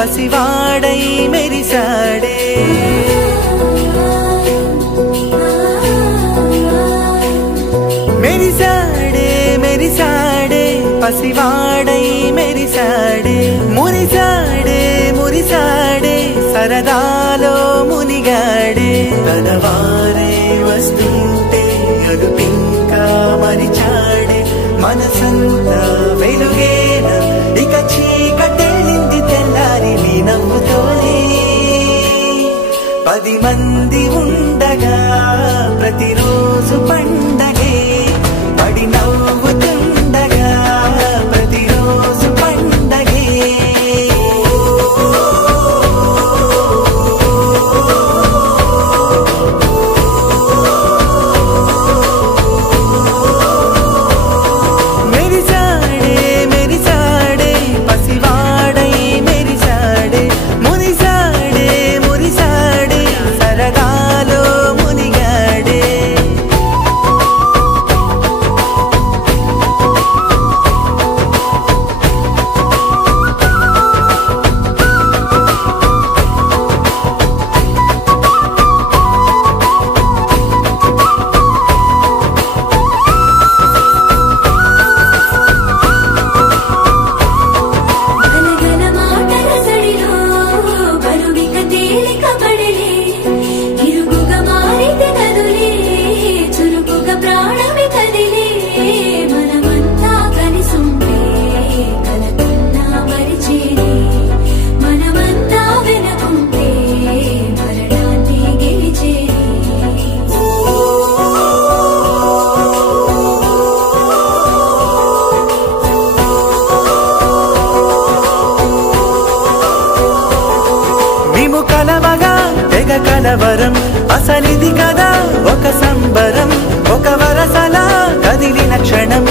పసివాడై మెరిసాడే మెరిసాడే మెరిసాడే పసివాడై మెరిసాడే మురిసాడే మురిసాడే సరదాలో మునిగాడే తనవారే వస్తుంటే అదుపింకా మరిచాడే మనసంతా వెలుగేనా ఇక చీకటెళ్ళింది తెల్లారి నీ నవ్వుతోనే 10 మంది ఉండగా ప్రతిరోజు పండగే పడి నవ్వుతుండగా ప్రతిరోజు పండగే మెరిసాడే మెరిసాడే పసివాడై మెరిసాడే మురిసాడే మురిసాడే సరదాలో మునిగాడే గలగల మాటల సడిలో బరువిక తేలిక పడలే ఇరుగుగా మారితే కదులే చురుకుగా ప్రాణమి కదిలే మనమంతా కలిసుంటే కలకున్నా మరిచేనే మనమంతా వెనకుంటే మరణాన్ని గెలిచేనే మేము కలవగా తెగ కలవరం అసలిది కదా ఒక సంబరం ఒక వరసలా కదిలిన క్షణం